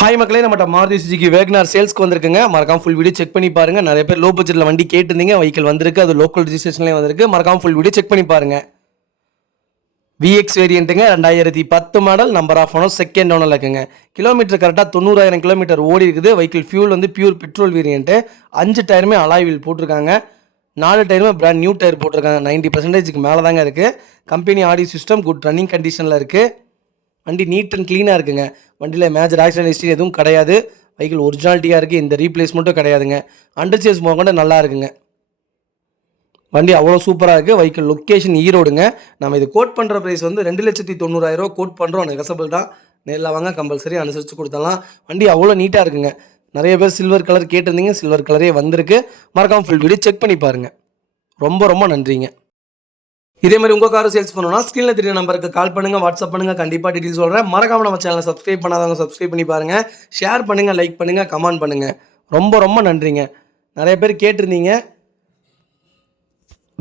Hi மக்களே, நம்மகிட்ட Maruti Suzuki Wagon R சேல்ஸ்க்கு வந்திருக்குங்க. மறக்காம ஃபுல் வீடியோ செக் பண்ணி பாருங்க. நிறைய பேர் லோ பட்ஜெட்ல வண்டி கேட்டிருந்தீங்க. வெஹிக்கிள் வந்திருக்கு. அது லோக்கல் ரெஜிஸ்ட்ரேஷன்லயும் வந்திருக்கு. மறக்காம ஃபுல் வீடியோ செக் பண்ணி பாருங்க. விஎக்ஸ் வேரியண்ட்டுங்க, 2010 model, number of owner, second ஓனர்ல இருக்குங்க. கிலோமீட்டர் கரெக்டாக 90,000 கிலோமீட்டர் ஓடி இருக்குது. வெஹிக்கிள் ஃபியூல் வந்து பியூர் பெட்ரோல் வேரியண்ட்டு. 5 டயருமே அலாய் வீல் போட்டிருக்காங்க. 4 டயருமே பிராண்ட் நியூ டயர் போட்டிருக்காங்க. 90% மேலே தாங்க இருக்குது. Company audio system good running கண்டிஷனில் இருக்குது. வண்டி நீட் அண்ட் க்ளீனாக இருக்குங்க. வண்டியில் மேஜர் ஆக்சிடென்ட் ஹிஸ்ட்ரி எதுவும் கிடையாது. வெஹிக்கிள் ஒரிஜினாலிட்டியாக இருக்குது. இந்த ரீப்ளேஸ்மெண்ட்டும் கிடையாதுங்க. அண்டர் சேஸ் கூட நல்லா இருக்குங்க. வண்டி அவ்வளோ சூப்பராக இருக்குது. வெஹிக்கிள் லொக்கேஷன் ஈரோடுங்க. நம்ம இது கோட் பண்ணுற ப்ரைஸ் வந்து 2,90,000 கோட் பண்ணுறோம். நெகசபிள் தான். நேரில் வாங்க, கம்பல்சரி அனுசரித்து கொடுத்தலாம். வண்டி அவ்வளோ நீட்டாக இருக்குங்க. நிறைய பேர் சில்வர் கலர் கேட்டிருந்தீங்க. சில்வர் கலரே வந்திருக்கு. மறக்காம ஃபுல் வீடியோ செக் பண்ணி பாருங்கள். ரொம்ப ரொம்ப நன்றிங்க. இதே மாதிரி உங்கள் காரை சேல்ஸ் பண்ணணும்னா ஸ்க்ரீனில் தெரிய நம்பருக்கு கால் பண்ணுங்கள், வாட்ஸ்அப் பண்ணுங்கள். கண்டிப்பாக டீட்டெயில்ஸ் சொல்கிறேன். மறக்காம நம்ம சேனலை சப்ஸ்கிரைப் பண்ணாதவங்க சப்ஸ்கிரைப் பண்ணி பாருங்கள். ஷேர் பண்ணுங்கள், லைக் பண்ணுங்கள், கமெண்ட் பண்ணுங்கள். ரொம்ப ரொம்ப நன்றிங்க. நிறைய பேர் கேட்டிருந்தீங்க.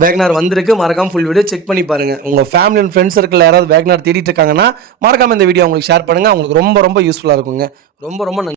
வேகனார் வந்திருக்கு. மறக்காம ஃபுல் வீடியோ செக் பண்ணி பாருங்கள். உங்கள் ஃபேமிலி அண்ட் ஃப்ரெண்ட்ஸ் சர்க்கிள் யாராவது வேகனார் தேடிட்டு இருக்காங்கன்னா மறக்காம இந்த வீடியோ உங்களுக்கு ஷேர் பண்ணுங்கள். உங்களுக்கு ரொம்ப ரொம்ப யூஸ்ஃபுல்லாக இருக்குங்க. ரொம்ப ரொம்ப நன்றி.